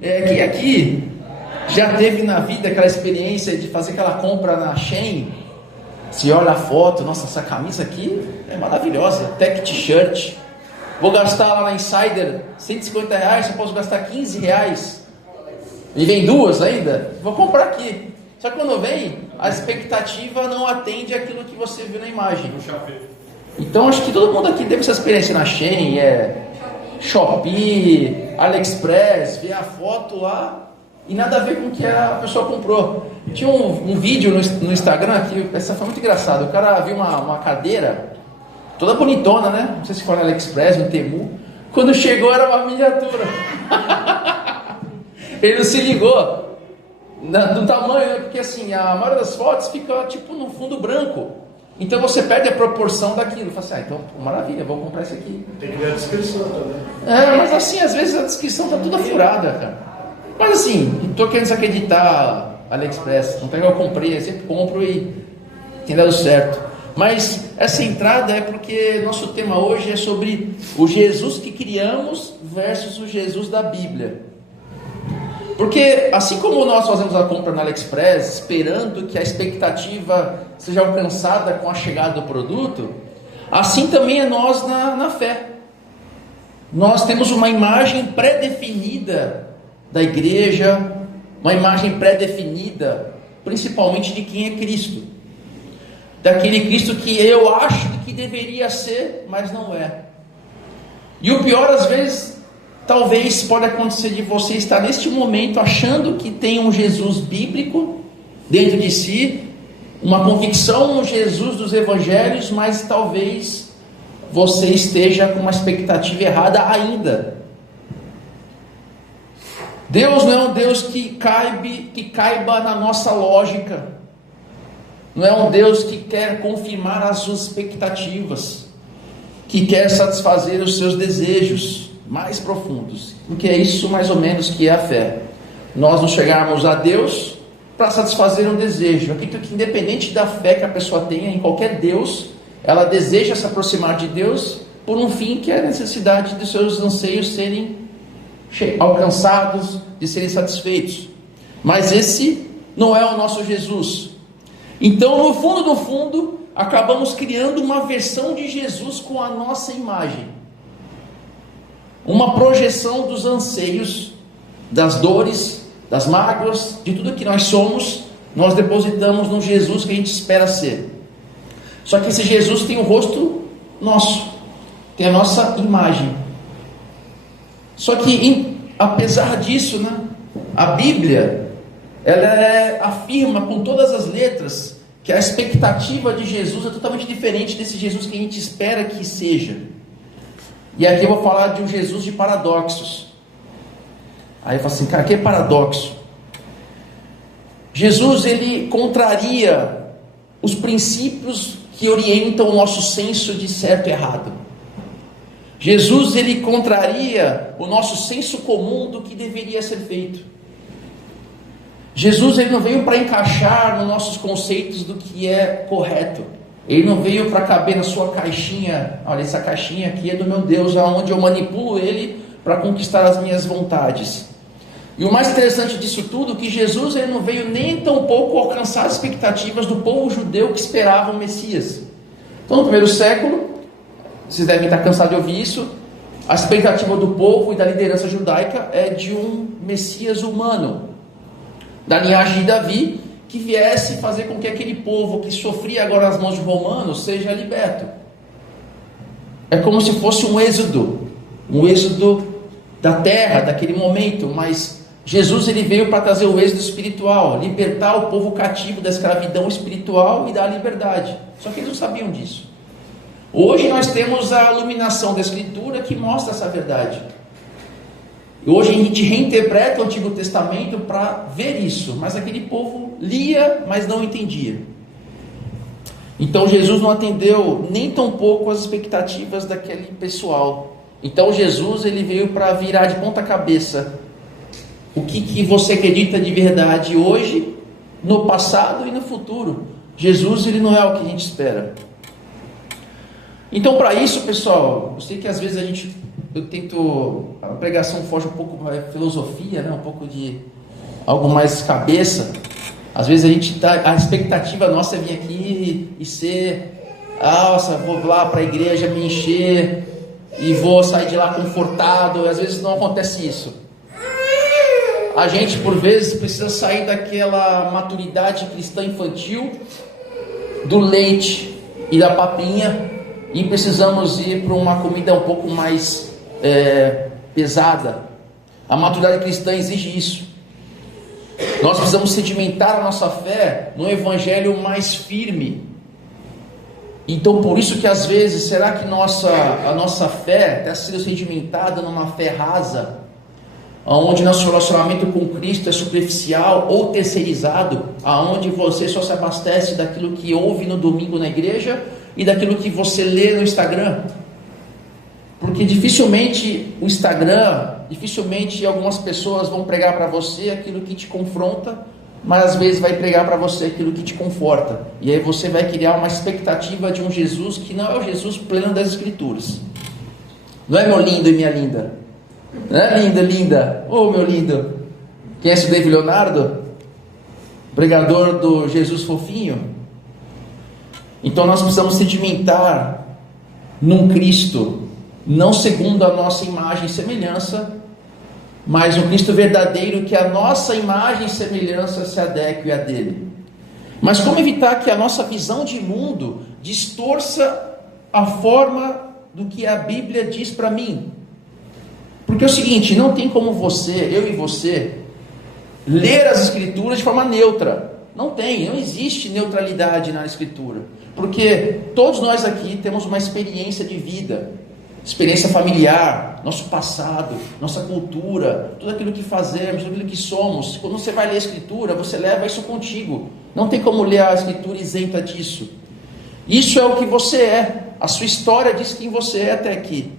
Que aqui já teve na vida aquela experiência de fazer aquela compra na Shein. Se olha a foto, nossa, essa camisa aqui é maravilhosa, tech t-shirt. Vou gastar lá na Insider R$150, eu posso gastar R$15. E vem duas ainda, vou comprar aqui. Só que quando vem, a expectativa não atende àquilo que você viu na imagem. Então acho que todo mundo aqui teve essa experiência na Shein, Shopee, AliExpress, ver a foto lá e nada a ver com o que a pessoa comprou. Tinha um vídeo no Instagram que essa foi muito engraçado. O cara viu uma cadeira toda bonitona, né? Não sei se foi no AliExpress, no Temu. Quando chegou era uma miniatura. Ele não se ligou do tamanho, né? Porque assim, a maioria das fotos fica tipo no fundo branco. Então você perde a proporção daquilo. Fala assim, então maravilha, vou comprar esse aqui. Tem que ver a descrição também. Mas assim, às vezes a descrição tá toda furada, cara. Mas assim, não tô querendo desacreditar AliExpress. Não pega, eu comprei, eu sempre compro e tem dado certo. Mas essa entrada é porque nosso tema hoje é sobre o Jesus que criamos versus o Jesus da Bíblia. Porque assim como nós fazemos a compra no AliExpress, esperando que a expectativa seja alcançada com a chegada do produto, assim também é nós na fé. Nós temos uma imagem pré-definida da igreja, uma imagem pré-definida, principalmente de quem é Cristo. Daquele Cristo que eu acho que deveria ser, mas não é. E o pior, às vezes, talvez pode acontecer de você estar neste momento achando que tem um Jesus bíblico dentro de si, uma convicção no Jesus dos evangelhos, mas talvez você esteja com uma expectativa errada ainda. Deus não é um Deus que caiba na nossa lógica. Não é um Deus que quer confirmar as suas expectativas, que quer satisfazer os seus desejos mais profundos, porque é isso mais ou menos que é a fé. Nós não chegarmos a Deus para satisfazer um desejo. Acredito que independente da fé que a pessoa tenha em qualquer Deus, ela deseja se aproximar de Deus por um fim que é a necessidade de seus anseios serem alcançados, de serem satisfeitos. Mas esse não é o nosso Jesus. Então, no fundo do fundo, acabamos criando uma versão de Jesus com a nossa imagem. Uma projeção dos anseios, das dores, das mágoas, de tudo que nós somos, nós depositamos no Jesus que a gente espera ser. Só que esse Jesus tem o rosto nosso, tem a nossa imagem. Só que, apesar disso, né, a Bíblia, ela afirma com todas as letras que a expectativa de Jesus é totalmente diferente desse Jesus que a gente espera que seja. E aqui eu vou falar de um Jesus de paradoxos. Aí eu falo assim, cara, que é paradoxo? Jesus, ele contraria os princípios que orientam o nosso senso de certo e errado. Jesus, ele contraria o nosso senso comum do que deveria ser feito. Jesus, ele não veio para encaixar nos nossos conceitos do que é correto. Ele não veio para caber na sua caixinha. Olha, essa caixinha aqui é do meu Deus, aonde eu manipulo ele para conquistar as minhas vontades. E o mais interessante disso tudo é que Jesus, ele não veio nem tão pouco alcançar as expectativas do povo judeu que esperava o Messias. Então, no primeiro século, vocês devem estar cansados de ouvir isso, a expectativa do povo e da liderança judaica é de um Messias humano, da linhagem de Davi, que viesse fazer com que aquele povo que sofria agora nas mãos de romanos seja liberto. É como se fosse um êxodo da terra, daquele momento, mas Jesus, ele veio para trazer o êxodo espiritual, libertar o povo cativo da escravidão espiritual e da liberdade. Só que eles não sabiam disso. Hoje nós temos a iluminação da Escritura que mostra essa verdade. Hoje a gente reinterpreta o Antigo Testamento para ver isso, mas aquele povo lia, mas não entendia. Então Jesus não atendeu nem tão pouco as expectativas daquele pessoal. Então Jesus, ele veio para virar de ponta cabeça o que você acredita de verdade hoje, no passado e no futuro. Jesus, ele não é o que a gente espera. Então, para isso, pessoal, eu sei que às vezes a gente eu tento, a pregação foge um pouco da filosofia, né? Um pouco de algo mais cabeça. Às vezes a expectativa nossa é vir aqui e ser, nossa, vou lá para a igreja me encher e vou sair de lá confortado. Às vezes não acontece isso. A gente, por vezes, precisa sair daquela maturidade cristã infantil, do leite e da papinha, e precisamos ir para uma comida um pouco mais pesada. A maturidade cristã exige isso. Nós precisamos sedimentar a nossa fé no evangelho mais firme. Então, por isso que às vezes, será que a nossa fé está sendo sedimentada numa fé rasa, onde nosso relacionamento com Cristo é superficial ou terceirizado, aonde você só se abastece daquilo que ouve no domingo na igreja e daquilo que você lê no Instagram? Porque dificilmente o Instagram, dificilmente algumas pessoas vão pregar para você aquilo que te confronta, mas às vezes vai pregar para você aquilo que te conforta. E aí você vai criar uma expectativa de um Jesus que não é o Jesus pleno das Escrituras. Não é, meu lindo e minha linda? Não é, linda, linda? Ô, meu lindo. Conhece o David Leonardo? Pregador do Jesus fofinho? Então nós precisamos sedimentar num Cristo, não segundo a nossa imagem e semelhança, mas um Cristo verdadeiro, que a nossa imagem e semelhança se adeque à dele. Mas como evitar que a nossa visão de mundo distorça a forma do que a Bíblia diz para mim? Porque é o seguinte, não tem como eu e você, ler as Escrituras de forma neutra. Não existe neutralidade na Escritura. Porque todos nós aqui temos uma experiência de vida, experiência familiar, nosso passado, nossa cultura, tudo aquilo que fazemos, tudo aquilo que somos. Quando você vai ler a Escritura, você leva isso contigo. Não tem como ler a Escritura isenta disso. Isso é o que você é. A sua história diz quem você é até aqui.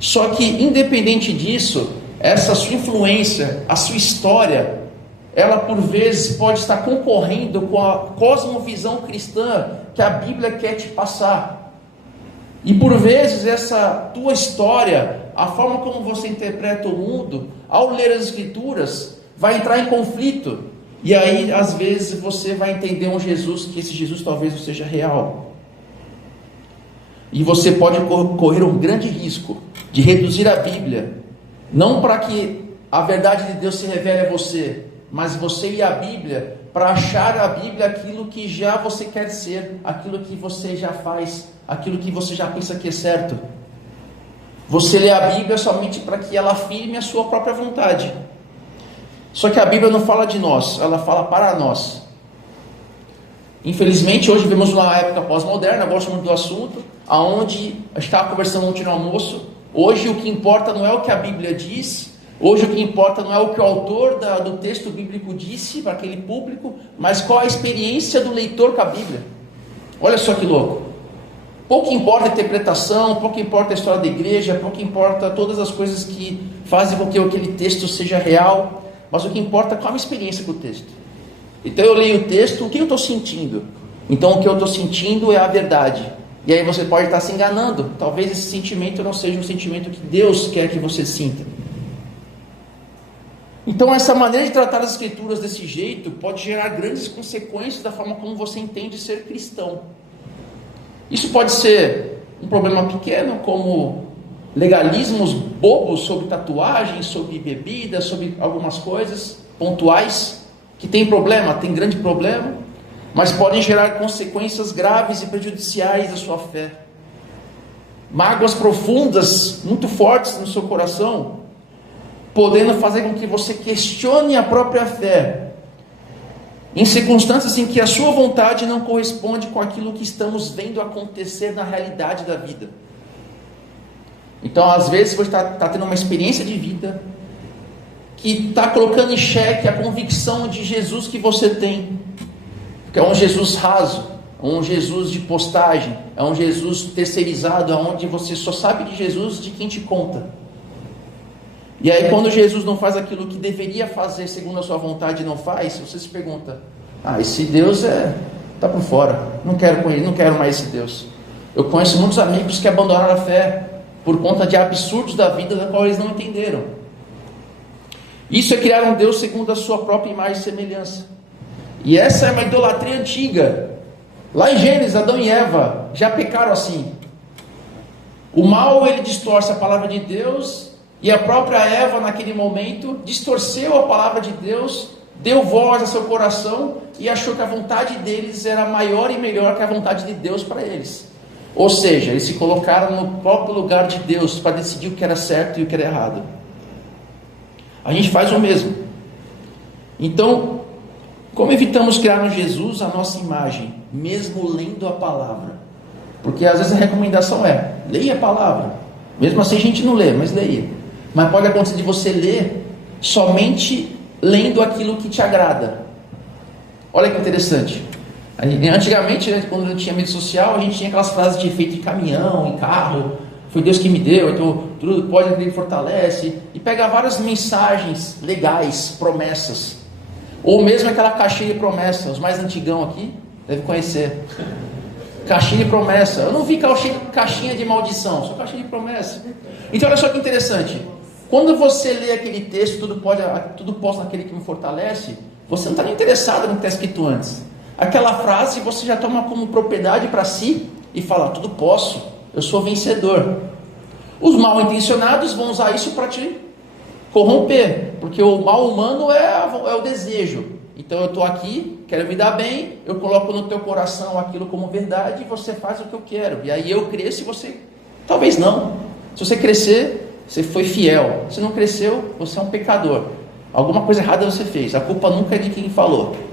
Só que, independente disso, essa sua influência, a sua história, ela por vezes pode estar concorrendo com a cosmovisão cristã que a Bíblia quer te passar. E por vezes essa tua história, a forma como você interpreta o mundo, ao ler as Escrituras, vai entrar em conflito. E aí, às vezes, você vai entender um Jesus, que esse Jesus talvez não seja real. E você pode correr um grande risco de reduzir a Bíblia, não para que a verdade de Deus se revele a você, mas você e a Bíblia, para achar a Bíblia aquilo que já você quer ser, aquilo que você já faz, aquilo que você já pensa que é certo. Você lê a Bíblia somente para que ela afirme a sua própria vontade. Só que a Bíblia não fala de nós, ela fala para nós. Infelizmente, hoje vivemos uma época pós-moderna, eu gosto muito do assunto, aonde eu estava conversando ontem no almoço. Hoje o que importa não é o que a Bíblia diz, hoje o que importa não é o que o autor do texto bíblico disse para aquele público, mas qual a experiência do leitor com a Bíblia. Olha só que louco. Pouco importa a interpretação, pouco importa a história da igreja, pouco importa todas as coisas que fazem com que aquele texto seja real, mas o que importa é qual a minha experiência com o texto. Então eu leio o texto, o que eu estou sentindo? Então o que eu estou sentindo é a verdade. E aí você pode estar se enganando. Talvez esse sentimento não seja um sentimento que Deus quer que você sinta. Então essa maneira de tratar as Escrituras desse jeito pode gerar grandes consequências da forma como você entende ser cristão. Isso pode ser um problema pequeno, como legalismos bobos sobre tatuagem, sobre bebida, sobre algumas coisas pontuais, que tem problema, tem grande problema, mas podem gerar consequências graves e prejudiciais à sua fé. Mágoas profundas, muito fortes no seu coração, podendo fazer com que você questione a própria fé, em circunstâncias em que a sua vontade não corresponde com aquilo que estamos vendo acontecer na realidade da vida. Então, às vezes, você está tendo uma experiência de vida que está colocando em xeque a convicção de Jesus que você tem, que é um Jesus raso, um Jesus de postagem, é um Jesus terceirizado, onde você só sabe de Jesus de quem te conta. E aí quando Jesus não faz aquilo que deveria fazer segundo a sua vontade e não faz, você se pergunta, esse Deus está por fora, não quero com ele, não quero mais esse Deus. Eu conheço muitos amigos que abandonaram a fé, por conta de absurdos da vida da qual eles não entenderam. Isso é criar um Deus segundo a sua própria imagem e semelhança. E essa é uma idolatria antiga. Lá em Gênesis, Adão e Eva já pecaram assim. O mal, ele distorce a palavra de Deus, e a própria Eva, naquele momento, distorceu a palavra de Deus, deu voz a seu coração e achou que a vontade deles era maior e melhor que a vontade de Deus para eles. Ou seja, eles se colocaram no próprio lugar de Deus para decidir o que era certo e o que era errado. A gente faz o mesmo. Então, como evitamos criar no Jesus a nossa imagem, mesmo lendo a palavra? Porque às vezes a recomendação é, leia a palavra. Mesmo assim a gente não lê, mas leia. Mas pode acontecer de você ler somente lendo aquilo que te agrada. Olha que interessante. Antigamente, né, quando não tinha mídia social, a gente tinha aquelas frases de efeito em caminhão, em carro. Foi Deus que me deu, então tudo pode, aquele que fortalece. E pega várias mensagens legais, promessas. Ou mesmo aquela caixinha de promessa. Os mais antigão aqui devem conhecer. Caixinha de promessa. Eu não vi caixinha de maldição, só caixinha de promessa. Então olha só que interessante. Quando você lê aquele texto, tudo posso naquele que me fortalece, você não está nem interessado no que está escrito antes. Aquela frase você já toma como propriedade para si e fala, tudo posso, eu sou vencedor. Os mal intencionados vão usar isso para te corromper, porque o mal humano é o desejo. Então eu estou aqui, quero me dar bem, eu coloco no teu coração aquilo como verdade e você faz o que eu quero. E aí eu cresço e você, talvez não. Se você crescer, você foi fiel. Se não cresceu, você é um pecador. Alguma coisa errada você fez, a culpa nunca é de quem falou.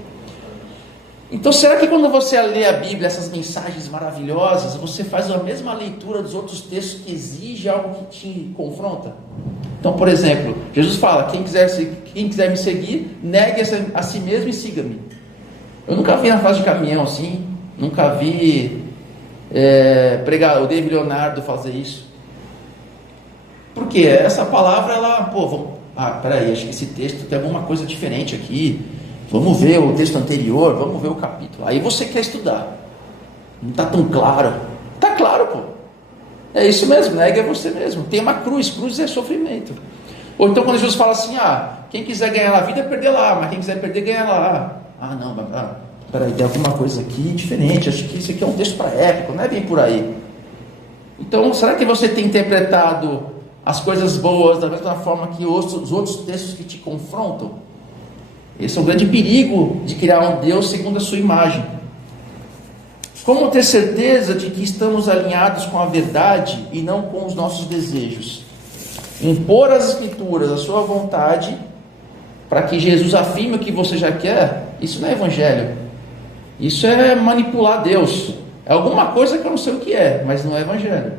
Então será que quando você lê a Bíblia, essas mensagens maravilhosas, você faz a mesma leitura dos outros textos que exige algo que te confronta? Então, por exemplo, Jesus fala, quem quiser me seguir, negue a si mesmo e siga-me. Eu nunca vi na frase de caminhão assim, nunca vi pregar o David Leonardo fazer isso. Por quê? Essa palavra, peraí, acho que esse texto tem alguma coisa diferente aqui. Vamos ver o texto anterior, vamos ver o capítulo. Aí você quer estudar. Não está tão claro. Está claro, pô. É isso mesmo, negue a você mesmo. Tem uma cruz é sofrimento. Ou então quando Jesus fala assim, quem quiser ganhar na vida, perder lá, mas quem quiser perder, ganha lá. Peraí, tem alguma coisa aqui diferente, acho que isso aqui é um texto para época, não é bem por aí. Então, será que você tem interpretado as coisas boas da mesma forma que os outros textos que te confrontam? Esse é um grande perigo de criar um Deus segundo a sua imagem. Como ter certeza de que estamos alinhados com a verdade e não com os nossos desejos? Impor às Escrituras a sua vontade para que Jesus afirme o que você já quer, isso não é evangelho. Isso é manipular Deus. É alguma coisa que eu não sei o que é, mas não é evangelho.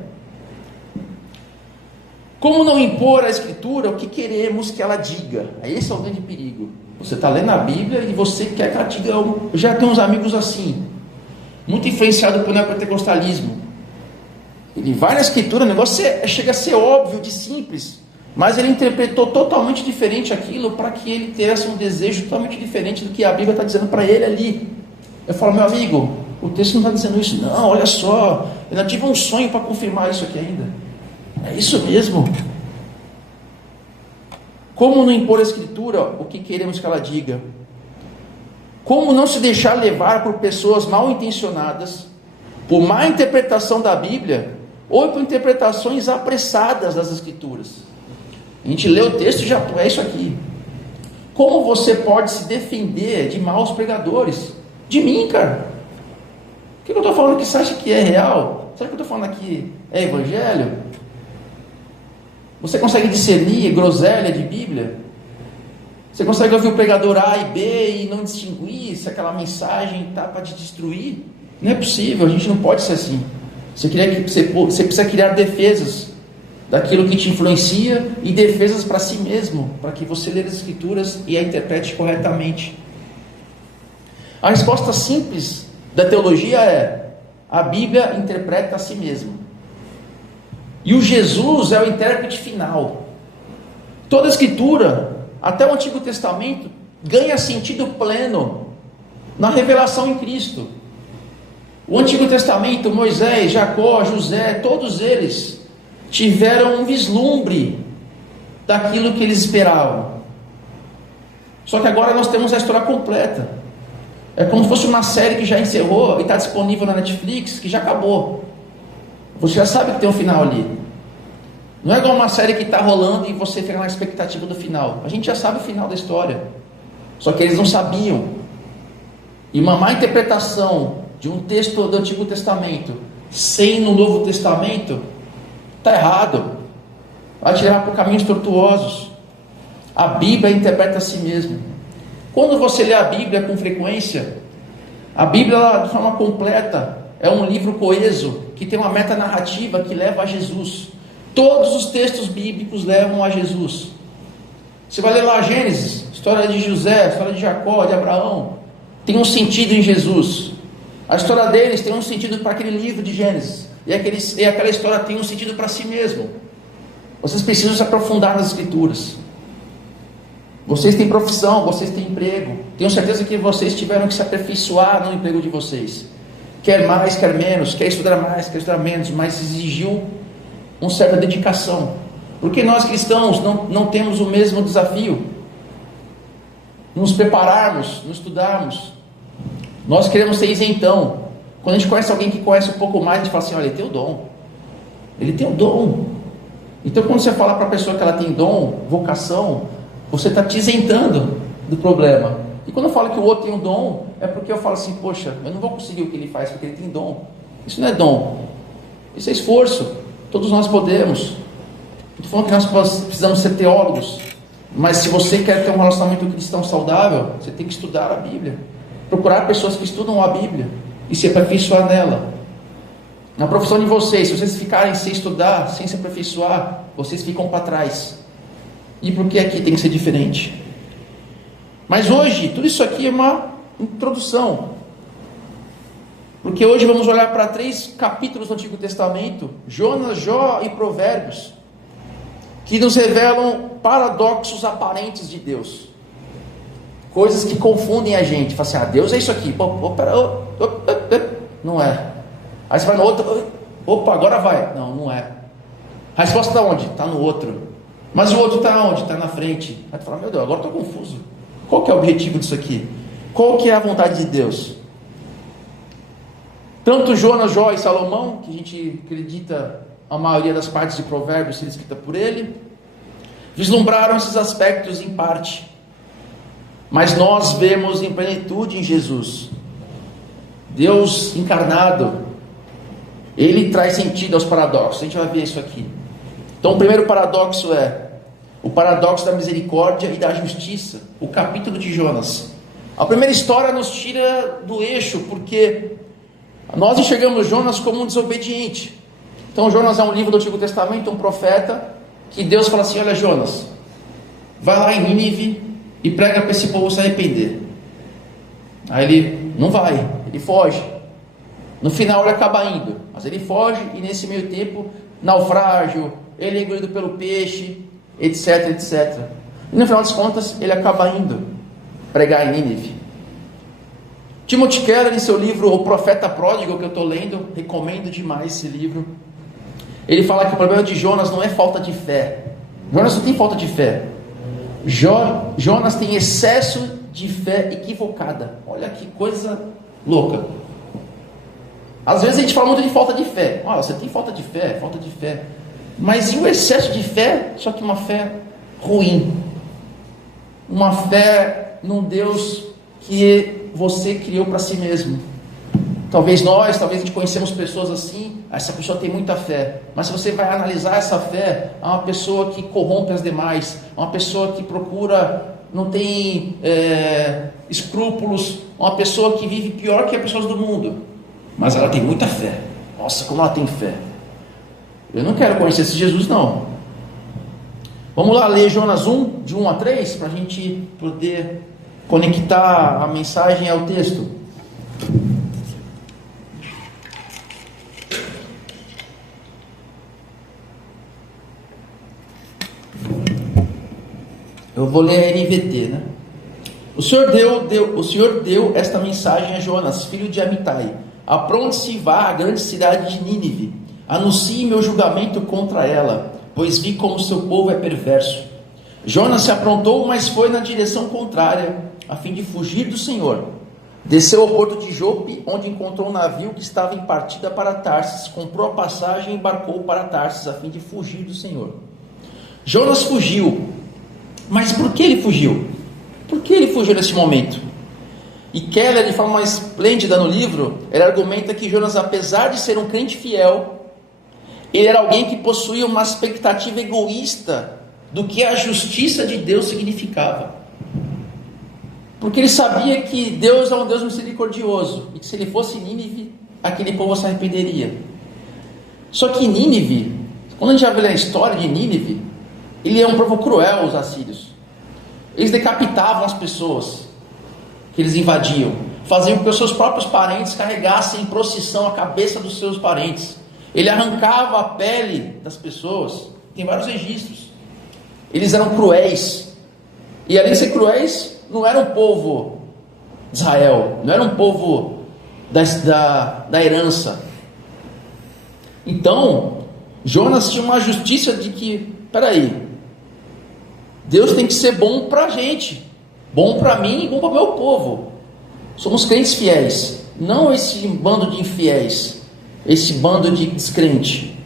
Como não impor à Escritura o que queremos que ela diga? Esse é o grande perigo. Você está lendo a Bíblia e você quer que ela diga. Eu já tenho uns amigos assim, muito influenciado pelo neopentecostalismo. Ele vai na Escritura, o negócio chega a ser óbvio, de simples, mas ele interpretou totalmente diferente aquilo para que ele tivesse um desejo totalmente diferente do que a Bíblia está dizendo para ele ali. Eu falo, meu amigo, o texto não está dizendo isso. Não, olha só, eu ainda tive um sonho para confirmar isso aqui ainda. É isso mesmo. Como não impor à Escritura o que queremos que ela diga? Como não se deixar levar por pessoas mal intencionadas, por má interpretação da Bíblia, ou por interpretações apressadas das Escrituras? A gente lê o texto e já é isso aqui. Como você pode se defender de maus pregadores? De mim, cara. O que eu estou falando aqui, você acha que é real? Será que eu estou falando aqui é evangelho? Você consegue discernir groselha de Bíblia? Você consegue ouvir o pregador A e B e não distinguir se aquela mensagem está para te destruir? Não é possível, a gente não pode ser assim. Você precisa criar defesas daquilo que te influencia e defesas para si mesmo, para que você leia as Escrituras e a interprete corretamente. A resposta simples da teologia é: a Bíblia interpreta a si mesma. E o Jesus é o intérprete final. Toda a Escritura, até o Antigo Testamento, ganha sentido pleno na revelação em Cristo. O Antigo Testamento, Moisés, Jacó, José, todos eles tiveram um vislumbre daquilo que eles esperavam. Só que agora nós temos a história completa. É como se fosse uma série que já encerrou e está disponível na Netflix, que já acabou. Você já sabe que tem um final ali. Não é igual uma série que está rolando e você fica na expectativa do final. A gente já sabe o final da história. Só que eles não sabiam. E uma má interpretação de um texto do Antigo Testamento sem no Novo Testamento está errado. Vai te levar por caminhos tortuosos. A Bíblia interpreta a si mesma. Quando você lê a Bíblia com frequência, a Bíblia, ela, de forma completa, é um livro coeso, que tem uma metanarrativa que leva a Jesus. Todos os textos bíblicos levam a Jesus. Você vai ler lá Gênesis, história de José, história de Jacó, de Abraão, tem um sentido em Jesus. A história deles tem um sentido para aquele livro de Gênesis, e aquela história tem um sentido para si mesmo. Vocês precisam se aprofundar nas Escrituras. Vocês têm profissão, vocês têm emprego. Tenho certeza que vocês tiveram que se aperfeiçoar no emprego de vocês. Quer mais, quer menos, quer estudar mais, quer estudar menos, mas exigiu uma certa dedicação. Porque nós cristãos não temos o mesmo desafio. Nos prepararmos, nos estudarmos. Nós queremos ser isentão. Quando a gente conhece alguém que conhece um pouco mais, a gente fala assim, olha, ele tem o dom. Ele tem o dom. Então quando você fala para a pessoa que ela tem dom, vocação, você está te isentando do problema. E quando eu falo que o outro tem um dom, é porque eu falo assim, poxa, eu não vou conseguir o que ele faz porque ele tem dom. Isso não é dom, isso é esforço. Todos nós podemos. Não estou falando que nós precisamos ser teólogos, mas se você quer ter um relacionamento cristão saudável, você tem que estudar a Bíblia, procurar pessoas que estudam a Bíblia e se aperfeiçoar nela. Na profissão de vocês, se vocês ficarem sem estudar, sem se aperfeiçoar, vocês ficam para trás. E por que aqui tem que ser diferente? Mas hoje, tudo isso aqui é uma introdução. Porque hoje vamos olhar para 3 capítulos do Antigo Testamento, Jonas, Jó e Provérbios, que nos revelam paradoxos aparentes de Deus. Coisas que confundem a gente. Fala assim, Deus é isso aqui. Não é. Aí você vai no outro, opa, agora vai. Não é. A resposta está onde? Está no outro. Mas o outro está onde? Está na frente. Aí tu fala, meu Deus, agora estou confuso. Qual que é o objetivo disso aqui? Qual que é a vontade de Deus? Tanto Jonas, Jó e Salomão, que a gente acredita a maioria das partes de Provérbios ser escrita por ele, vislumbraram esses aspectos em parte. Mas nós vemos em plenitude em Jesus. Deus encarnado, ele traz sentido aos paradoxos. A gente vai ver isso aqui. Então o primeiro paradoxo é o paradoxo da misericórdia e da justiça, o capítulo de Jonas. A primeira história nos tira do eixo, porque nós enxergamos Jonas como um desobediente. Então Jonas é um livro do Antigo Testamento, um profeta, que Deus fala assim, olha Jonas, vai lá em Nínive e prega para esse povo se arrepender. Aí ele não vai, ele foge. No final ele acaba indo, mas ele foge e nesse meio tempo, naufrágio, ele é engolido pelo peixe, etc, etc. E no final das contas, ele acaba indo pregar em Nínive. Timothy Keller, em seu livro O Profeta Pródigo, que eu estou lendo, recomendo demais esse livro. Ele fala que o problema de Jonas não é falta de fé. Jonas não tem falta de fé. Jonas tem excesso de fé equivocada. Olha que coisa louca. Às vezes a gente fala muito de falta de fé. Olha, você tem falta de fé. Mas e o excesso de fé? Só que uma fé ruim. Uma fé num Deus que você criou para si mesmo. Talvez a gente conhecemos pessoas assim, essa pessoa tem muita fé. Mas se você vai analisar essa fé, é uma pessoa que corrompe as demais, é uma pessoa que procura, não tem escrúpulos, uma pessoa que vive pior que as pessoas do mundo. Mas ela tem muita fé. Nossa, como ela tem fé. Eu não quero conhecer esse Jesus, não. Vamos lá ler Jonas 1, de 1 a 3, para a gente poder conectar a mensagem ao texto. Eu vou ler a NVT, né? O Senhor deu esta mensagem a Jonas, filho de Amitai: apronte-se e vá à grande cidade de Nínive, Anuncie meu julgamento contra ela, pois vi como seu povo é perverso. Jonas se aprontou, mas foi na direção contrária, a fim de fugir do Senhor. Desceu ao porto de Jope, onde encontrou um navio que estava em partida para Tarsis, comprou a passagem e embarcou para Tarsis, a fim de fugir do Senhor. Jonas fugiu. Mas por que ele fugiu? Por que ele fugiu nesse momento? E Keller, de forma mais esplêndida no livro, ele argumenta que Jonas, apesar de ser um crente fiel, ele era alguém que possuía uma expectativa egoísta do que a justiça de Deus significava. Porque ele sabia que Deus é um Deus misericordioso, e que se ele fosse Nínive, aquele povo se arrependeria. Só que Nínive, quando a gente já vê a história de Nínive, ele é um povo cruel, os assírios. Eles decapitavam as pessoas que eles invadiam, faziam com que os seus próprios parentes carregassem em procissão a cabeça dos seus parentes. Ele arrancava a pele das pessoas. Tem vários registros. Eles eram cruéis. E além de ser cruéis, não era um povo de Israel, não era um povo da herança. Então, Jonas tinha uma justiça de que, peraí, Deus tem que ser bom para a gente, bom para mim e bom para o meu povo. Somos crentes fiéis, não esse bando de infiéis, esse bando de descrente.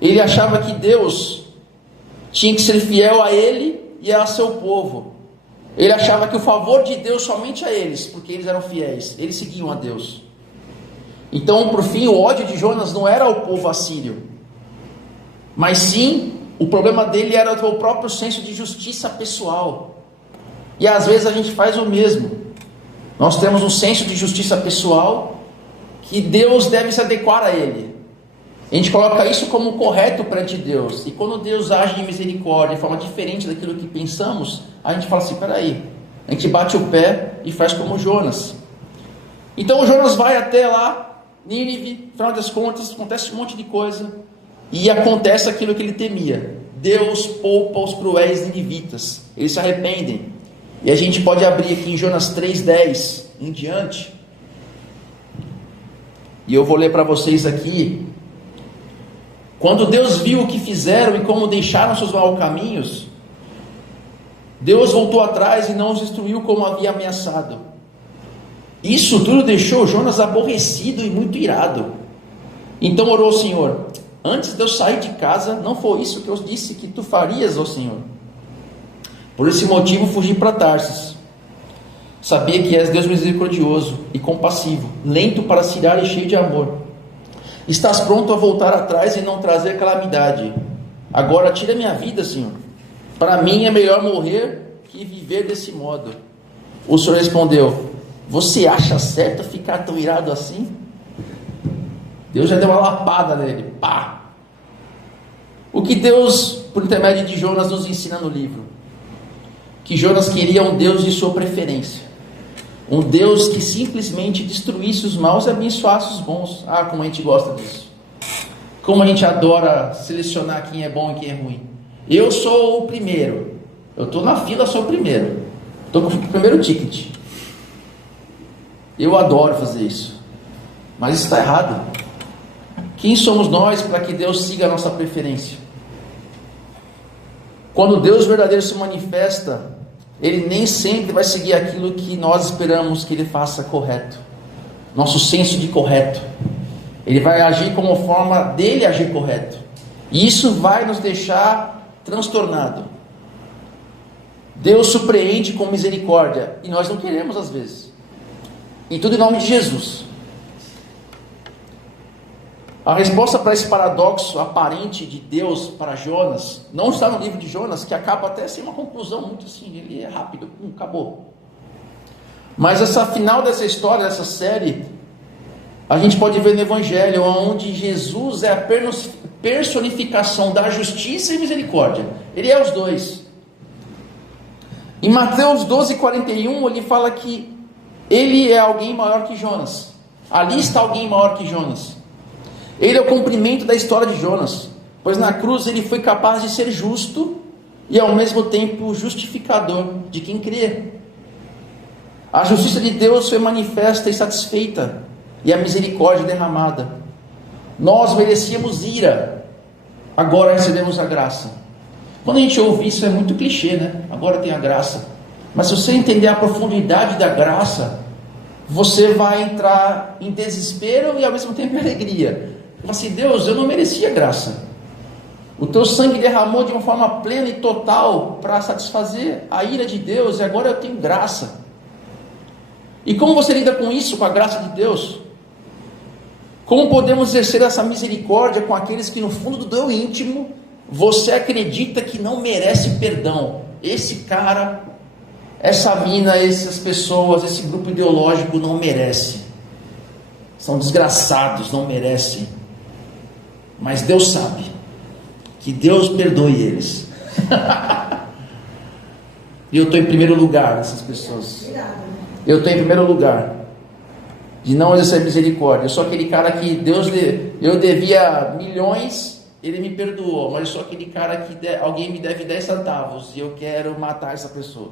Ele achava que Deus tinha que ser fiel a ele e a seu povo. Ele achava que o favor de Deus somente a eles, porque eles eram fiéis, eles seguiam a Deus. Então, por fim, o ódio de Jonas não era o povo assírio, mas sim, o problema dele era o próprio senso de justiça pessoal. E às vezes a gente faz o mesmo. Nós temos um senso de justiça pessoal que Deus deve se adequar a ele. A gente coloca isso como correto perante Deus. E quando Deus age em misericórdia de forma diferente daquilo que pensamos, a gente fala assim, peraí. A gente bate o pé e faz como Jonas. Então Jonas vai até lá, Nínive, afinal das contas, acontece um monte de coisa. E acontece aquilo que ele temia. Deus poupa os cruéis ninivitas. Eles se arrependem. E a gente pode abrir aqui em Jonas 3:10 em diante. E eu vou ler para vocês aqui. Quando Deus viu o que fizeram e como deixaram seus maus caminhos, Deus voltou atrás e não os destruiu como havia ameaçado. Isso tudo deixou Jonas aborrecido e muito irado. Então orou ao Senhor: antes de eu sair de casa, não foi isso que eu disse que tu farias, ó Senhor? Por esse motivo fugi para Tarsis. Sabia que és Deus misericordioso e compassivo, lento para se irar e cheio de amor. Estás pronto a voltar atrás e não trazer calamidade. Agora tira minha vida, Senhor. Para mim é melhor morrer que viver desse modo. O Senhor respondeu: você acha certo ficar tão irado assim? Deus já deu uma lapada nele. Pá! O que Deus, por intermédio de Jonas, nos ensina no livro? Que Jonas queria um Deus de sua preferência. Um Deus que simplesmente destruísse os maus e abençoasse os bons. Ah, como a gente gosta disso. Como a gente adora selecionar quem é bom e quem é ruim. Eu sou o primeiro. Eu estou na fila, sou o primeiro. Estou com o primeiro ticket. Eu adoro fazer isso. Mas isso está errado. Quem somos nós para que Deus siga a nossa preferência? Quando Deus verdadeiro se manifesta, Ele nem sempre vai seguir aquilo que nós esperamos que Ele faça correto. Nosso senso de correto. Ele vai agir como forma dele agir correto. E isso vai nos deixar transtornado. Deus surpreende com misericórdia. E nós não queremos às vezes. E tudo em nome de Jesus. A resposta para esse paradoxo aparente de Deus para Jonas, não está no livro de Jonas, que acaba até sem uma conclusão muito assim, ele é rápido, acabou. Mas essa final dessa história, dessa série, a gente pode ver no Evangelho, onde Jesus é a personificação da justiça e misericórdia. Ele é os dois. Em Mateus 12:41, ele fala que ele é alguém maior que Jonas. Ali está alguém maior que Jonas. Ele é o cumprimento da história de Jonas, pois na cruz ele foi capaz de ser justo e ao mesmo tempo justificador de quem crê. A justiça de Deus foi manifesta e satisfeita e a misericórdia derramada. Nós merecíamos ira, agora recebemos a graça. Quando a gente ouve isso é muito clichê, né? Agora tem a graça. Mas se você entender a profundidade da graça, você vai entrar em desespero e ao mesmo tempo em alegria. Fala assim, Deus, eu não merecia graça. O teu sangue derramou de uma forma plena e total para satisfazer a ira de Deus, e agora eu tenho graça. E como você lida com isso, com a graça de Deus? Como podemos exercer essa misericórdia com aqueles que no fundo do teu íntimo você acredita que não merece perdão? Esse cara, essa mina, essas pessoas, esse grupo ideológico não merece. São desgraçados, não merecem. Mas Deus sabe. Que Deus perdoe eles. E eu estou em primeiro lugar dessas pessoas. Eu estou em primeiro lugar de não exercer misericórdia. Eu sou aquele cara que eu devia milhões, ele me perdoou. Mas eu sou aquele cara que alguém me deve 10 centavos e eu quero matar essa pessoa.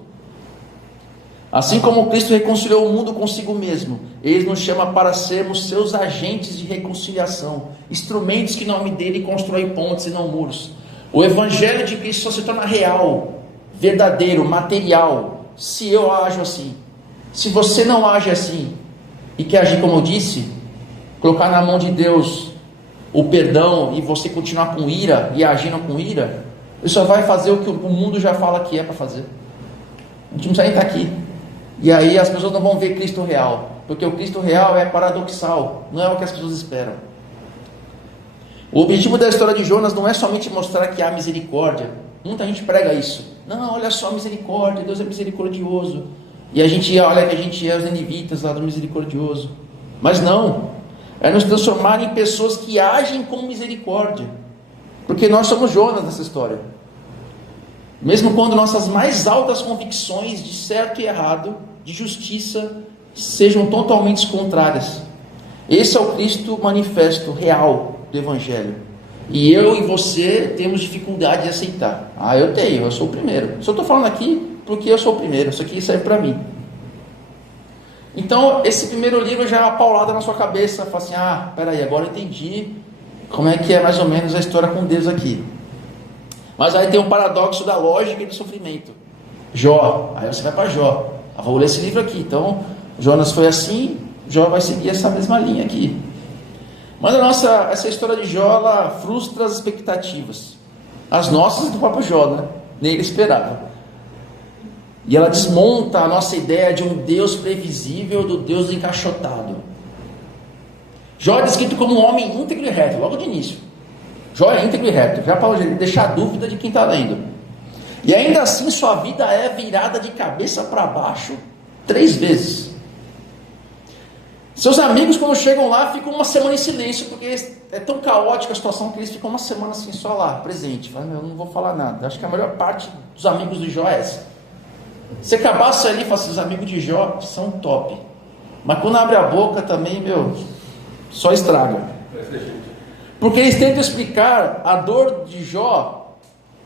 Assim como Cristo reconciliou o mundo consigo mesmo, Ele nos chama para sermos seus agentes de reconciliação, instrumentos que, em nome dele, constroem pontes e não muros. O Evangelho de Cristo só se torna real, verdadeiro, material, se eu ajo assim. Se você não age assim e quer agir como eu disse, colocar na mão de Deus o perdão e você continuar com ira e agindo com ira, você só vai fazer o que o mundo já fala que é para fazer. A gente não precisa nem estar aqui. E aí as pessoas não vão ver Cristo real, porque o Cristo real é paradoxal, não é o que as pessoas esperam. O objetivo da história de Jonas não é somente mostrar que há misericórdia. Muita gente prega isso. Não, olha só a misericórdia, Deus é misericordioso. E a gente olha que a gente é os ninivitas lá do misericordioso. Mas não, é nos transformar em pessoas que agem com misericórdia. Porque nós somos Jonas nessa história. Mesmo quando nossas mais altas convicções de certo e errado, de justiça, sejam totalmente contrárias. Esse é o Cristo manifesto, real do Evangelho. E eu e você temos dificuldade de aceitar. Eu sou o primeiro. Só estou falando aqui porque eu sou o primeiro. Isso aqui serve para mim. Então, esse primeiro livro já é uma paulada na sua cabeça. Fala assim, peraí, agora eu entendi como é que é mais ou menos a história com Deus aqui. Mas aí tem um paradoxo da lógica e do sofrimento. Jó, aí você vai para Jó. Vou ler esse livro aqui. Então, Jonas foi assim, Jó vai seguir essa mesma linha aqui. Mas essa história de Jó, ela frustra as expectativas. As nossas do próprio Jó, né? Nem ele esperava. E ela desmonta a nossa ideia de um Deus previsível, do Deus encaixotado. Jó é descrito como um homem íntegro e reto, logo de início. Jó é íntegro e reto, já para deixar a dúvida de quem está lendo. E ainda assim sua vida é virada de cabeça para baixo 3 vezes. Seus amigos, quando chegam lá, ficam uma semana em silêncio, porque é tão caótica a situação que eles ficam uma semana assim só lá, presente. Falam, eu não vou falar nada. Acho que a melhor parte dos amigos de Jó é essa. Se acabasse ali e falasse, os amigos de Jó são top. Mas quando abre a boca também, só estraga. Porque eles tentam explicar a dor de Jó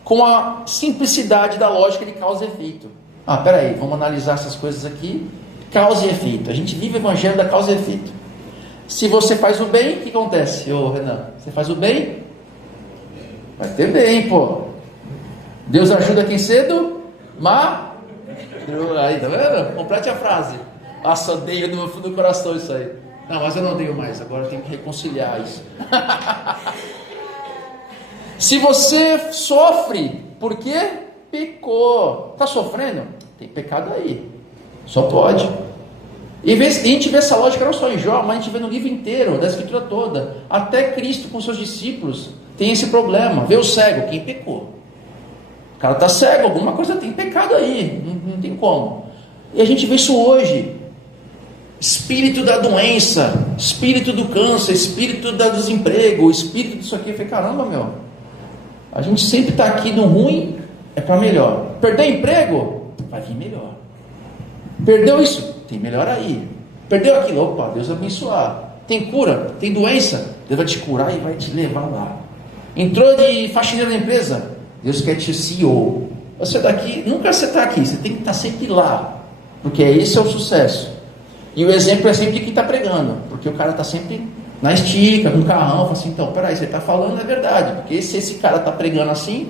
com a simplicidade da lógica de causa e efeito. Peraí, vamos analisar essas coisas aqui. Causa e efeito. A gente vive o evangelho da causa e efeito. Se você faz o bem, o que acontece? Renan, você faz o bem? Vai ter bem, pô. Deus ajuda quem cedo? Aí, tá vendo? Complete a frase. Nossa, odeio no fundo do coração isso aí. Não, mas eu não odeio mais. Agora eu tenho que reconciliar isso. Se você sofre, por quê? Pecou. Está sofrendo? Tem pecado aí. Só pode. E a gente vê essa lógica não só em Jó, mas a gente vê no livro inteiro, da escritura toda. Até Cristo com seus discípulos tem esse problema. Vê o cego, quem pecou? O cara está cego, alguma coisa tem pecado aí. Não tem como. E a gente vê isso hoje. Espírito da doença, espírito do câncer, espírito do desemprego, espírito disso aqui. Eu falei, caramba, a gente sempre está aqui no ruim, é para melhor. Perdeu emprego? Vai vir melhor. Perdeu isso? Tem melhor aí. Perdeu aquilo? Opa, Deus vai abençoar. Tem cura? Tem doença? Deus vai te curar e vai te levar lá. Entrou de faxineiro na empresa? Deus quer te CEO. Você daqui, nunca você está aqui, você tem que estar sempre lá. Porque esse é o sucesso. E o exemplo é sempre de quem está pregando, porque o cara está sempre na estica, com o carrão, fala assim, então, peraí, você está falando é verdade, porque se esse cara está pregando assim,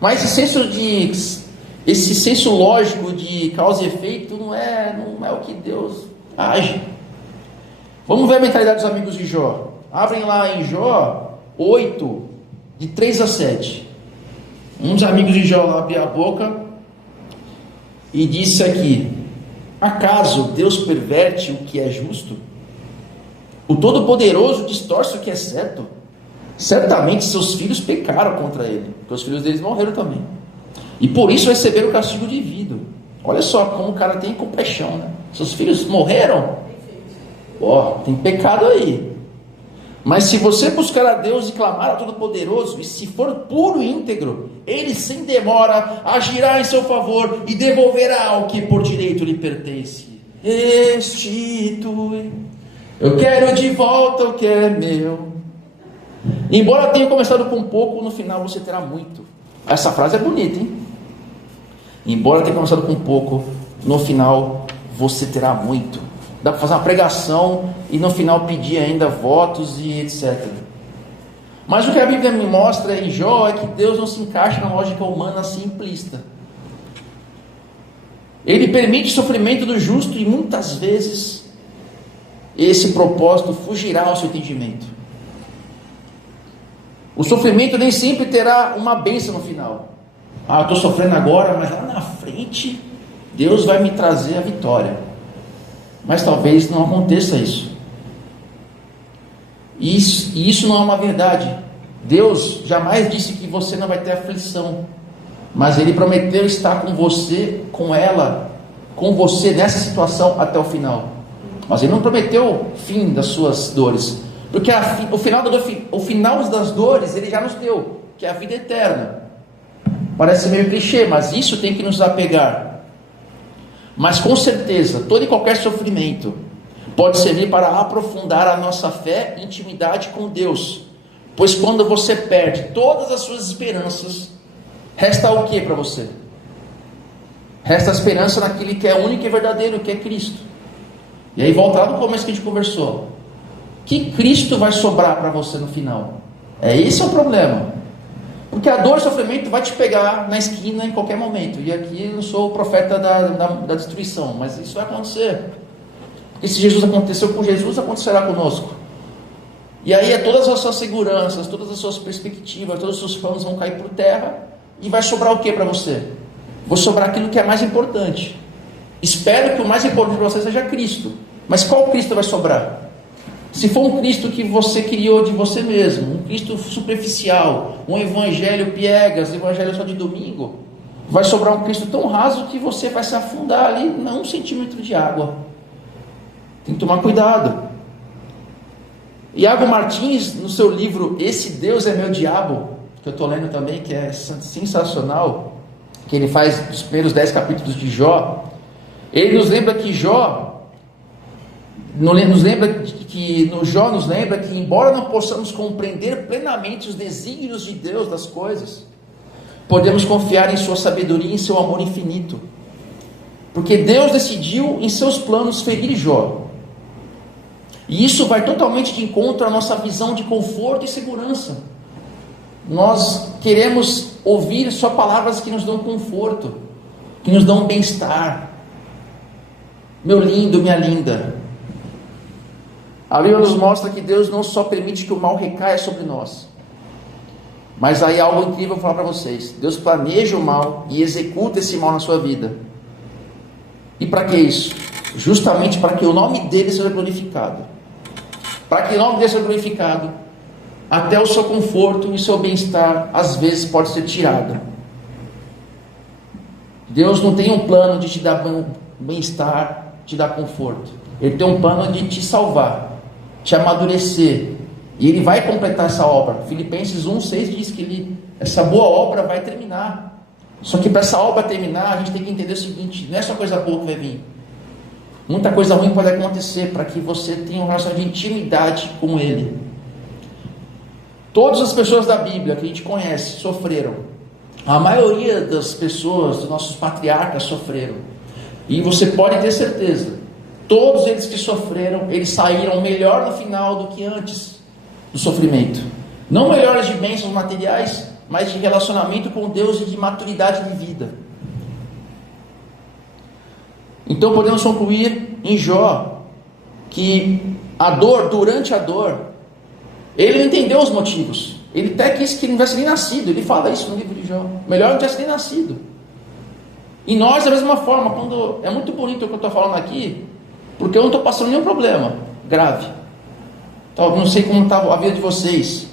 mas esse senso lógico de causa e efeito não é o que Deus age. Vamos ver a mentalidade dos amigos de Jó. Abrem lá em Jó 8, de 3 a 7. Um dos amigos de Jó lá abriu a boca e disse aqui: acaso Deus perverte o que é justo? O Todo-Poderoso distorce o que é certo? Certamente seus filhos pecaram contra ele, porque os filhos deles morreram também, e por isso receberam o castigo devido. Olha só como o cara tem compaixão, né? Seus filhos morreram, tem pecado aí. Mas se você buscar a Deus e clamar ao Todo-Poderoso, e se for puro e íntegro, Ele sem demora agirá em seu favor e devolverá o que por direito lhe pertence. Restitui, eu quero de volta o que é meu. Embora tenha começado com pouco, no final você terá muito. Essa frase é bonita, hein? Embora tenha começado com pouco, no final você terá muito. Dá para fazer uma pregação e no final pedir ainda votos e etc. Mas o que a Bíblia me mostra em Jó é que Deus não se encaixa na lógica humana simplista. Ele permite o sofrimento do justo e muitas vezes esse propósito fugirá ao seu entendimento. O sofrimento nem sempre terá uma bênção no final. Eu estou sofrendo agora, mas lá na frente Deus vai me trazer a vitória. Mas talvez não aconteça isso. E isso não é uma verdade. Deus jamais disse que você não vai ter aflição, mas Ele prometeu estar com você, com ela, com você nessa situação até o final. Mas Ele não prometeu o fim das suas dores, porque o final das dores Ele já nos deu, que é a vida eterna. Parece meio clichê, mas isso tem que nos apegar. Mas com certeza, todo e qualquer sofrimento pode servir para aprofundar a nossa fé e intimidade com Deus. Pois quando você perde todas as suas esperanças, resta o que para você? Resta a esperança naquele que é único e verdadeiro, que é Cristo. E aí volta lá no começo que a gente conversou. Que Cristo vai sobrar para você no final? Esse é o problema. Porque a dor e o sofrimento vai te pegar na esquina em qualquer momento. E aqui eu não sou o profeta da destruição, mas isso vai acontecer. Porque se Jesus aconteceu com Jesus, acontecerá conosco. E aí todas as suas seguranças, todas as suas perspectivas, todos os seus planos vão cair por terra. E vai sobrar o que para você? Vou sobrar aquilo que é mais importante. Espero que o mais importante para você seja Cristo. Mas qual Cristo vai sobrar? Se for um Cristo que você criou de você mesmo, um Cristo superficial, um evangelho piegas, um evangelho só de domingo, vai sobrar um Cristo tão raso que você vai se afundar ali, não 1 centímetro de água. Tem que tomar cuidado. Iago Martins, no seu livro Esse Deus é Meu Diabo, que eu estou lendo também, que é sensacional, que ele faz os primeiros 10 capítulos de Jó, ele nos lembra que Jó nos lembra que, embora não possamos compreender plenamente os desígnios de Deus das coisas, podemos confiar em sua sabedoria e em seu amor infinito, porque Deus decidiu em seus planos ferir Jó, e isso vai totalmente de encontro à nossa visão de conforto e segurança. Nós queremos ouvir só palavras que nos dão conforto, que nos dão bem-estar. Meu lindo, minha linda, a Bíblia nos mostra que Deus não só permite que o mal recaia sobre nós, mas aí algo incrível eu vou falar para vocês. Deus planeja o mal e executa esse mal na sua vida. E para que isso? Justamente para que o nome dele seja glorificado. Para que o nome dele seja glorificado, até o seu conforto e o seu bem-estar às vezes pode ser tirado. Deus não tem um plano de te dar bem-estar, te dar conforto. Ele tem um plano de te salvar, te amadurecer, e Ele vai completar essa obra. Filipenses 1,6 diz que essa boa obra vai terminar. Só que para essa obra terminar, a gente tem que entender o seguinte: não é só coisa boa que vai vir, muita coisa ruim pode acontecer, para que você tenha uma relação de intimidade com Ele. Todas as pessoas da Bíblia que a gente conhece sofreram. A maioria das pessoas, dos nossos patriarcas, sofreram. E você pode ter certeza Todos eles que sofreram, eles saíram melhor no final do que antes do sofrimento. Não melhores de bênçãos materiais, mas de relacionamento com Deus e de maturidade de vida. Então podemos concluir em Jó que a dor, durante a dor, ele não entendeu os motivos. Ele até quis que ele não tivesse nem nascido. Ele fala isso no livro de Jó. Melhor não tivesse nem nascido. E nós, da mesma forma, quando é muito bonito o que eu estou falando aqui, porque eu não estou passando nenhum problema grave. Então, não sei como está a vida de vocês,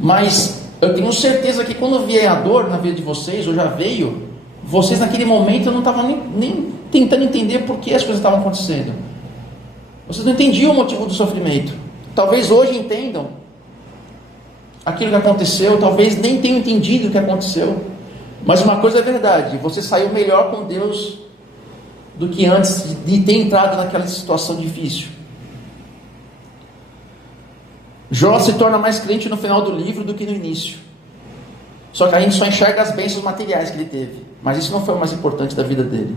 mas eu tenho certeza que quando vier a dor na vida de vocês, ou já veio, vocês naquele momento não estavam nem tentando entender por que as coisas estavam acontecendo. Vocês não entendiam o motivo do sofrimento. Talvez hoje entendam aquilo que aconteceu, talvez nem tenham entendido o que aconteceu. Mas uma coisa é verdade, você saiu melhor com Deus do que antes de ter entrado naquela situação difícil. Jó se torna mais crente no final do livro do que no início. Só que a gente só enxerga as bênçãos materiais que ele teve. Mas isso não foi o mais importante da vida dele.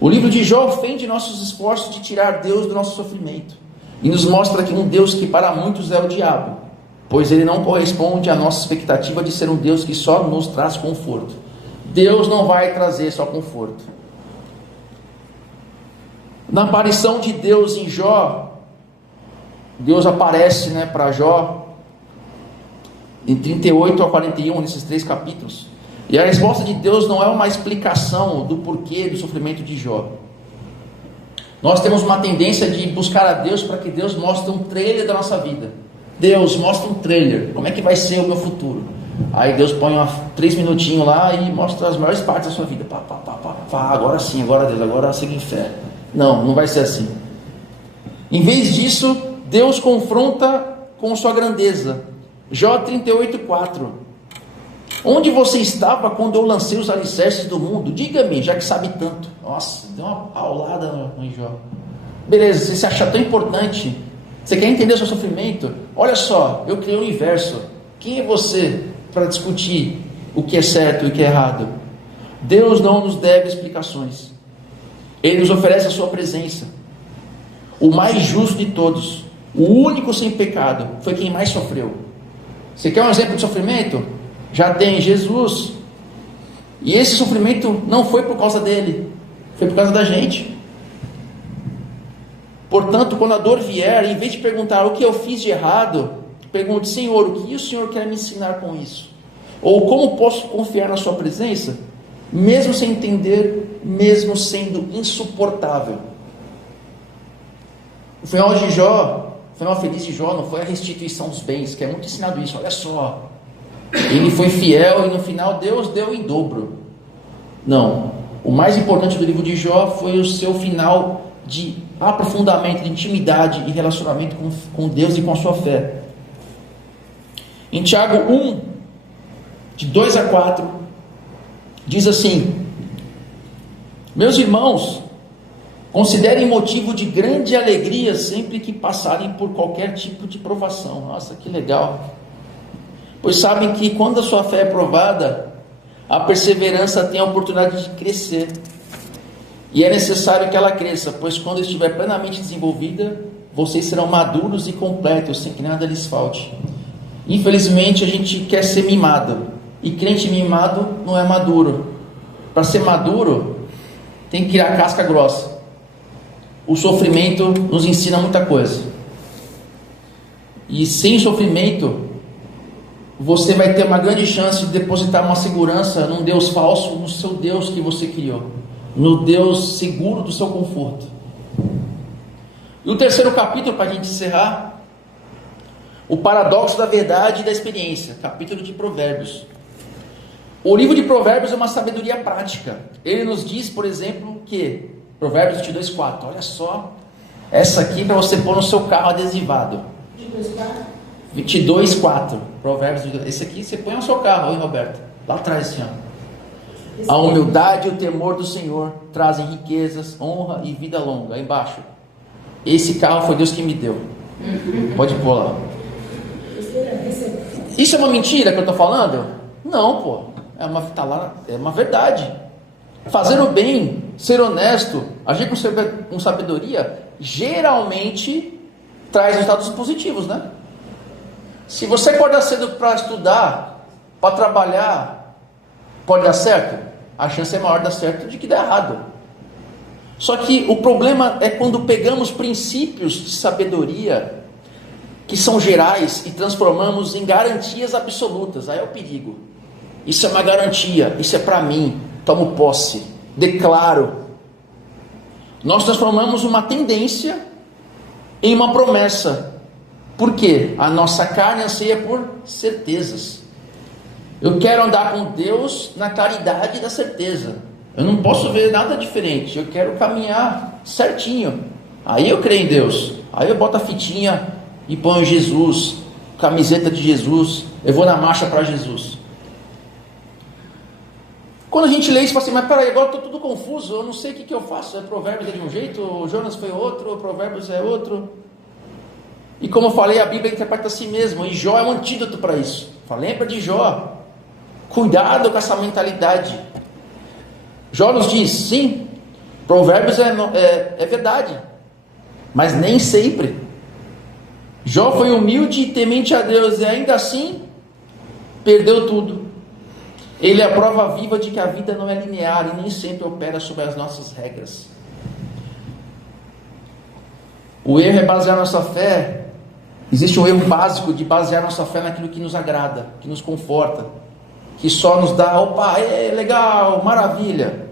O livro de Jó ofende nossos esforços de tirar Deus do nosso sofrimento. E nos mostra que um Deus que para muitos é o diabo, pois ele não corresponde à nossa expectativa de ser um Deus que só nos traz conforto. Deus não vai trazer só conforto. Na aparição de Deus em Jó, Deus aparece para Jó em 38 a 41, nesses 3 capítulos. E a resposta de Deus não é uma explicação do porquê do sofrimento de Jó. Nós temos uma tendência de buscar a Deus para que Deus mostre um trailer da nossa vida. Deus, mostra um trailer, como é que vai ser o meu futuro? Aí Deus põe 3 minutinhos lá e mostra as maiores partes da sua vida. Agora sim, agora Deus, agora siga em fé. Não vai ser assim. Em vez disso, Deus confronta com sua grandeza. Jó 38:4. Onde você estava quando eu lancei os alicerces do mundo? Diga-me, já que sabe tanto. Nossa, deu uma paulada no Jó. Beleza, você se acha tão importante, você quer entender o seu sofrimento? Olha só, eu criei o universo. Quem é você para discutir o que é certo e o que é errado? Deus não nos deve explicações. Ele nos oferece a sua presença. O mais justo de todos, o único sem pecado, foi quem mais sofreu. Você quer um exemplo de sofrimento? Já tem Jesus. E esse sofrimento não foi por causa dele, foi por causa da gente. Portanto, quando a dor vier, em vez de perguntar o que eu fiz de errado, pergunte: Senhor, o que o Senhor quer me ensinar com isso? Ou como posso confiar na sua presença, mesmo sem entender, mesmo sendo insuportável? O final de Jó, o final feliz de Jó não foi a restituição dos bens, que é muito ensinado isso. Olha só, ele foi fiel e no final Deus deu em dobro. Não, o mais importante do livro de Jó foi o seu final de aprofundamento, de intimidade e relacionamento com Deus e com a sua fé. Em Tiago 1, de 2 a 4, diz assim: meus irmãos, considerem motivo de grande alegria sempre que passarem por qualquer tipo de provação. Nossa, que legal! Pois sabem que quando a sua fé é provada, a perseverança tem a oportunidade de crescer. E é necessário que ela cresça, pois quando estiver plenamente desenvolvida, vocês serão maduros e completos, sem que nada lhes falte. Infelizmente, a gente quer ser mimado, e crente mimado não é maduro. Para ser maduro, tem que criar casca grossa. O sofrimento nos ensina muita coisa. E sem sofrimento, você vai ter uma grande chance de depositar uma segurança num Deus falso, no seu Deus que você criou, no Deus seguro do seu conforto. E o terceiro capítulo, para a gente encerrar, o paradoxo da verdade e da experiência, capítulo de Provérbios. O livro de Provérbios é uma sabedoria prática. Ele nos diz, por exemplo, que Provérbios 22:4, olha só, essa aqui para você pôr no seu carro adesivado. 22:4, Provérbios 22. Esse aqui você põe no seu carro, hein, Roberto? Lá atrás, assim, ó. A humildade e o temor do Senhor trazem riquezas, honra e vida longa. Aí embaixo, esse carro foi Deus que me deu. Pode pôr lá. Isso é uma mentira que eu estou falando? Não, pô. Tá lá, é uma verdade. Fazer o bem, ser honesto, agir com sabedoria, geralmente traz resultados positivos, né? Se você acordar cedo para estudar, para trabalhar, pode dar certo? A chance é maior de dar certo do que dar errado. Só que o problema é quando pegamos princípios de sabedoria, que são gerais, e transformamos em garantias absolutas. Aí é o perigo. Isso é uma garantia, isso é para mim, tomo posse, declaro. Nós transformamos uma tendência em uma promessa. Por quê? A nossa carne anseia por certezas. Eu quero andar com Deus na claridade da certeza. Eu não posso ver nada diferente. Eu quero caminhar certinho. Aí eu creio em Deus. Aí eu boto a fitinha e ponho Jesus, camiseta de Jesus. Eu vou na marcha para Jesus. Quando a gente lê isso, fala assim, mas peraí, agora eu estou tudo confuso. Eu não sei o que eu faço. Provérbios é de um jeito, o Jonas foi outro, Provérbios é outro. E como eu falei, a Bíblia interpreta a si mesma. E Jó é um antídoto para isso. Lembra de Jó. Cuidado com essa mentalidade. Jó nos diz, sim, Provérbios é verdade, mas nem sempre. Jó foi humilde e temente a Deus, e ainda assim perdeu tudo. Ele é a prova viva de que a vida não é linear e nem sempre opera sobre as nossas regras. O erro é basear nossa fé. Existe um erro básico de basear nossa fé naquilo que nos agrada, que nos conforta, que só nos dá, opa, é legal, maravilha.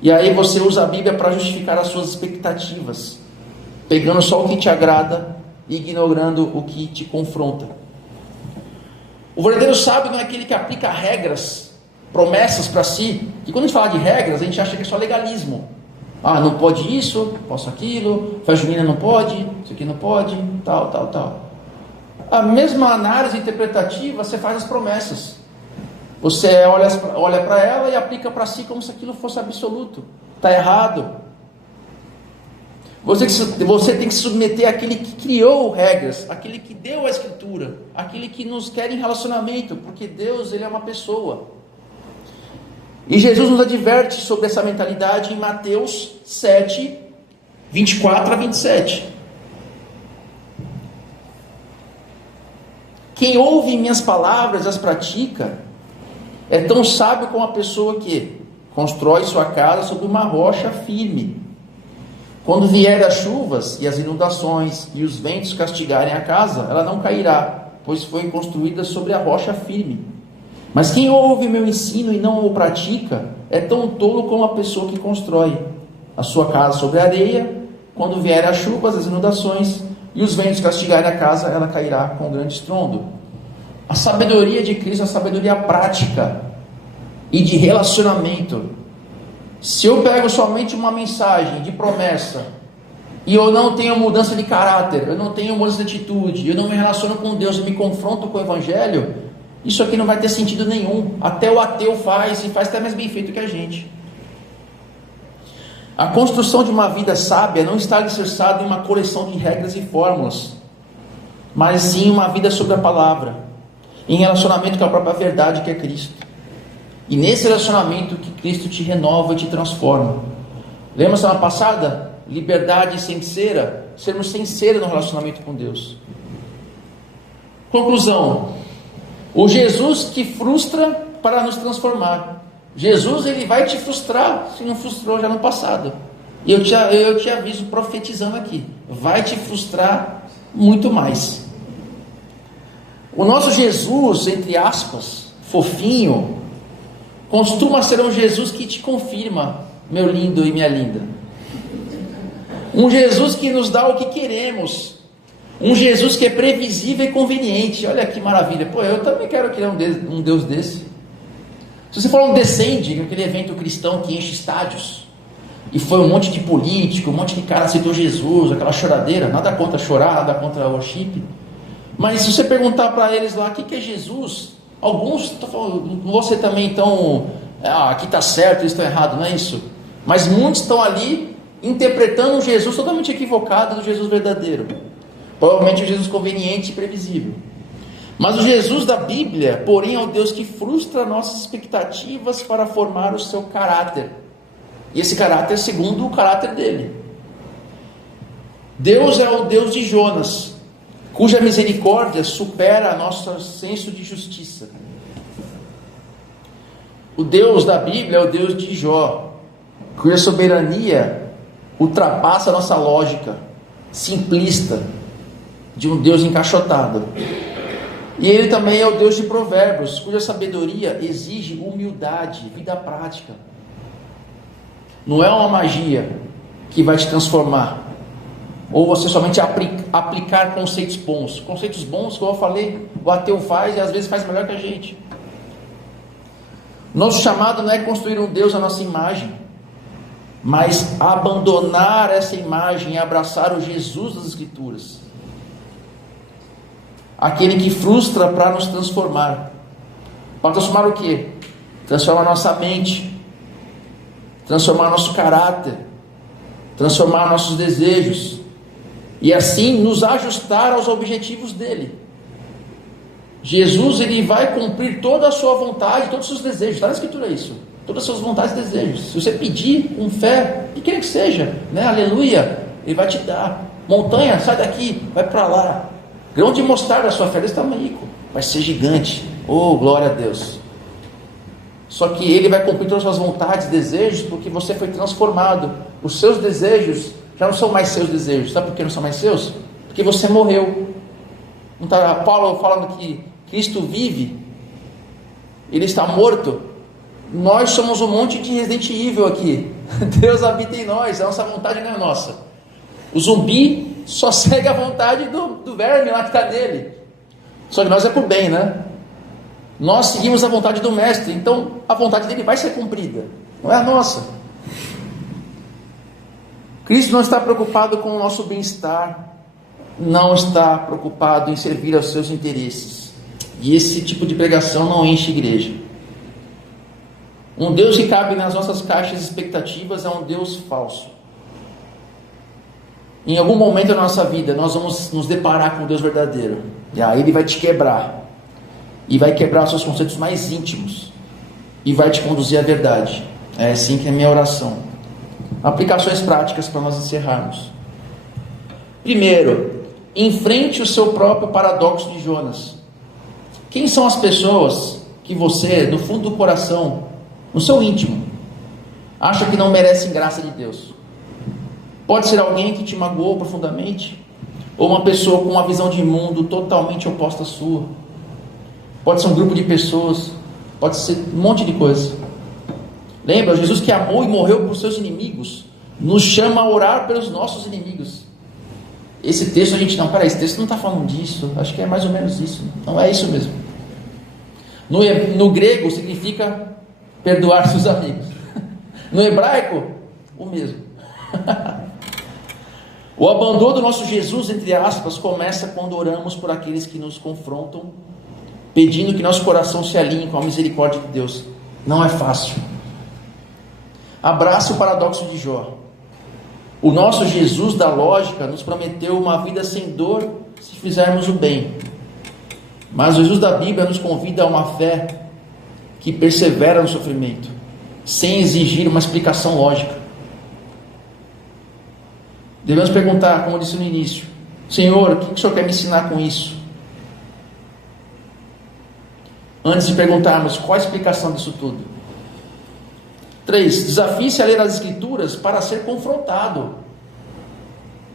E aí você usa a Bíblia para justificar as suas expectativas, pegando só o que te agrada e ignorando o que te confronta. O verdadeiro sábio não é aquele que aplica regras, promessas para si, que quando a gente fala de regras, a gente acha que é só legalismo. Ah, não pode isso, posso aquilo, festa junina não pode, isso aqui não pode, tal. A mesma análise interpretativa, você faz as promessas. Você olha para ela e aplica para si como se aquilo fosse absoluto. Está errado. Você tem que se submeter àquele que criou regras, àquele que deu a escritura, àquele que nos quer em relacionamento, porque Deus, Ele é uma pessoa. E Jesus nos adverte sobre essa mentalidade em Mateus 7, 24 a 27. Quem ouve minhas palavras e as pratica, é tão sábio como a pessoa que constrói sua casa sobre uma rocha firme. Quando vier as chuvas e as inundações e os ventos castigarem a casa, ela não cairá, pois foi construída sobre a rocha firme. Mas quem ouve meu ensino e não o pratica, é tão tolo como a pessoa que constrói a sua casa sobre a areia. Quando vier as chuvas, as inundações e os ventos castigarem a casa, ela cairá com grande estrondo. A sabedoria de Cristo é a sabedoria prática e de relacionamento. Se eu pego somente uma mensagem de promessa e eu não tenho mudança de caráter, eu não tenho mudança de atitude, eu não me relaciono com Deus, eu me confronto com o Evangelho, isso aqui não vai ter sentido nenhum. Até o ateu faz, e faz até mais bem feito que a gente. A construção de uma vida sábia não está alicerçada em uma coleção de regras e fórmulas, mas sim uma vida sobre a palavra, em relacionamento com a própria verdade que é Cristo. E nesse relacionamento que Cristo te renova e te transforma. Lembra semana passada? Liberdade sincera, sermos sinceros no relacionamento com Deus. Conclusão: o Jesus que frustra para nos transformar. Jesus, ele vai te frustrar, se não frustrou já no passado. E eu te aviso, profetizando aqui, vai te frustrar muito mais. O nosso Jesus, entre aspas, fofinho, costuma ser um Jesus que te confirma, meu lindo e minha linda. Um Jesus que nos dá o que queremos. Um Jesus que é previsível e conveniente. Olha que maravilha. Pô, eu também quero criar um Deus desse. Se você for um Descende, aquele evento cristão que enche estádios, e foi um monte de político, um monte de cara aceitou Jesus, aquela choradeira, nada contra chorar, nada contra worship. Mas se você perguntar para eles lá, o que é Jesus? Alguns estão falando, você também então, aqui está certo, isso está errado, não é isso? Mas muitos estão ali interpretando um Jesus totalmente equivocado do Jesus verdadeiro. Provavelmente um Jesus conveniente e previsível. Mas o Jesus da Bíblia, porém, é o Deus que frustra nossas expectativas para formar o seu caráter. E esse caráter segundo o caráter dele. Deus é o Deus de Jonas, cuja misericórdia supera nosso senso de justiça. O Deus da Bíblia é o Deus de Jó, cuja soberania ultrapassa a nossa lógica simplista de um Deus encaixotado. E ele também é o Deus de Provérbios, cuja sabedoria exige humildade, vida prática. Não é uma magia que vai te transformar, ou você somente aplicar conceitos bons. Conceitos bons, como eu falei, o ateu faz e às vezes faz melhor que a gente. Nosso chamado não é construir um Deus à nossa imagem, mas abandonar essa imagem e abraçar o Jesus das Escrituras. Aquele que frustra para nos transformar. Para transformar o quê? Transformar nossa mente, transformar nosso caráter, transformar nossos desejos, e assim nos ajustar aos objetivos dele. Jesus, ele vai cumprir toda a sua vontade, todos os seus desejos. Está na Escritura isso. Todas as suas vontades e desejos. Se você pedir com fé, pequeno que seja, né? Aleluia, ele vai te dar. Montanha, sai daqui, vai para lá. Grão de mostarda, a sua fé desse tamanho, vai ser gigante. Oh, glória a Deus. Só que ele vai cumprir todas as suas vontades e desejos, porque você foi transformado. Os seus desejos já não são mais seus desejos. Sabe por que não são mais seus? Porque você morreu. Não está Paulo falando que Cristo vive, ele está morto. Nós somos um monte de Resident Evil aqui. Deus habita em nós, a nossa vontade não é nossa. O zumbi só segue a vontade do verme lá que está nele. Só que nós é por bem, né? Nós seguimos a vontade do mestre, então a vontade dele vai ser cumprida, não é a nossa. Cristo não está preocupado com o nosso bem-estar, não está preocupado em servir aos seus interesses. E esse tipo de pregação não enche igreja. Um Deus que cabe nas nossas caixas de expectativas é um Deus falso. Em algum momento da nossa vida nós vamos nos deparar com o Deus verdadeiro, e aí ele vai te quebrar, e vai quebrar os seus conceitos mais íntimos, e vai te conduzir à verdade. É assim que é a minha oração. Aplicações práticas para nós encerrarmos. Primeiro, enfrente o seu próprio paradoxo de Jonas. Quem são as pessoas que você, no fundo do coração, no seu íntimo, acha que não merecem graça de Deus? Pode ser alguém que te magoou profundamente, ou uma pessoa com uma visão de mundo totalmente oposta à sua. Pode ser um grupo de pessoas, pode ser um monte de coisa. Lembra, Jesus que amou e morreu por seus inimigos, nos chama a orar pelos nossos inimigos. Esse texto esse texto não está falando disso, acho que é mais ou menos isso. Não é isso mesmo. No grego significa perdoar seus amigos. No hebraico, o mesmo. O abandono do nosso Jesus, entre aspas, começa quando oramos por aqueles que nos confrontam, pedindo que nosso coração se alinhe com a misericórdia de Deus. Não é fácil. Abrace o paradoxo de Jó. O nosso Jesus da lógica nos prometeu uma vida sem dor se fizermos o bem. Mas o Jesus da Bíblia nos convida a uma fé que persevera no sofrimento, sem exigir uma explicação lógica. Devemos perguntar, como eu disse no início: Senhor, o que o Senhor quer me ensinar com isso? Antes de perguntarmos qual a explicação disso tudo. 3. Desafie-se a ler as Escrituras para ser confrontado.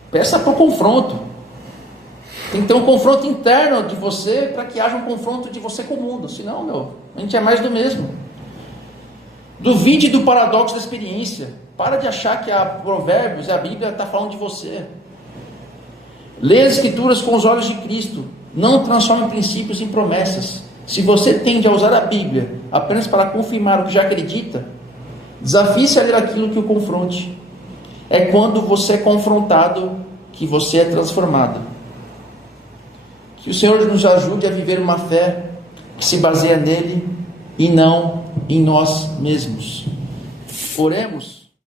Peça para o confronto. Tem que ter um confronto interno de você para que haja um confronto de você com o mundo. Senão, a gente é mais do mesmo. Duvide do paradoxo da experiência. Para de achar que a Provérbios e a Bíblia está falando de você. Leia as Escrituras com os olhos de Cristo. Não transforme princípios em promessas. Se você tende a usar a Bíblia apenas para confirmar o que já acredita, desafie-se a ler aquilo que o confronte. É quando você é confrontado que você é transformado. Que o Senhor nos ajude a viver uma fé que se baseia nele e não em nós mesmos. Oremos.